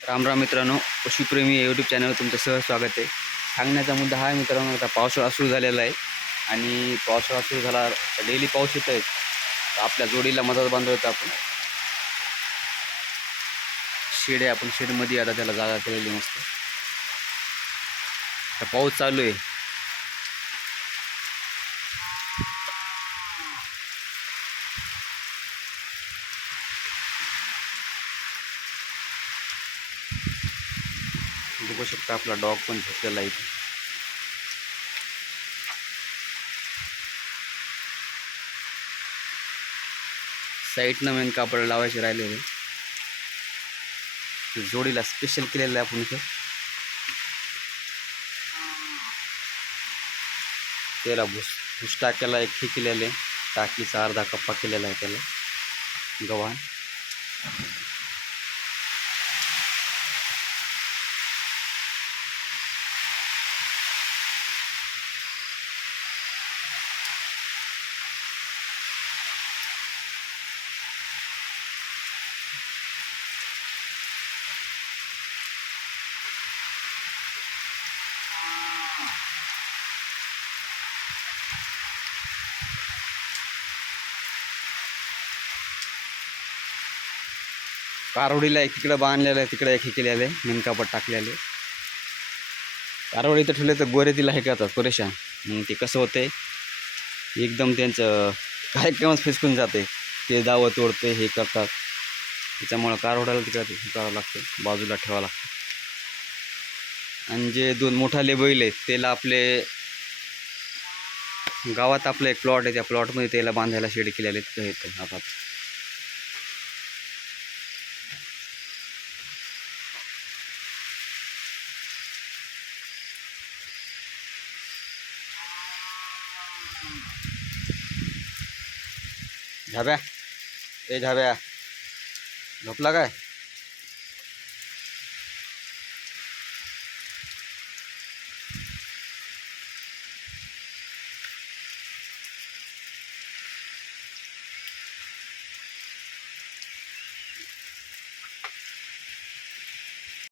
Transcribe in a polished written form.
राम राम मित्रांनो, पशुप्रेमी यूट्यूब चॅनलवर तुमचं सहज स्वागत आहे. सांगण्याचा मुद्दा हा आहे मित्रांनो, आता पावसाळा सुरू झालेला आहे आणि पावसाळा सुरू झाला, डेली पाऊस येत आहे. तर आपल्या जोडीला मदत बांधवतो आपण. शेड आहे, आपण शेडमध्ये आता त्याला जागा केलेली मस्त. तर पाऊस चालू आहे. बघू शकता आपला डॉग पण झोपलेला आहे. साईडनं मेन कापड लावायचे राहिलेले, जोडीला स्पेशल केलेलं आहे आपण इथं. त्याला भुस टाक्याला एक हे केलेलं आहे, टाकीचा अर्धा कप्पा केलेला आहे त्याला गव्हाण. कारवडीला एक तिकडे बांधलेलं आहे, तिकडे एक हे केलेलं आहे, मेनकापड टाकलेले. कारवडी तर ठेवले तर गोरे तिला हे करतात परेशान. मग ते कसं होते, एकदम त्यांचं कार्यक्रमच फिसकून जाते. ते दावं तोडते, हे करतात. त्याच्यामुळं कारवड्याला तिकडे हे करावं लागतं, बाजूला ठेवावं लागतं. आणि जे दोन मोठाले बैल आहेत त्याला आपले गावात आपलं एक प्लॉट आहे, त्या प्लॉटमध्ये त्याला बांधायला शेड केलेले तिथं येतं आता. झाब्या, ए झाब्या, झोपला काय?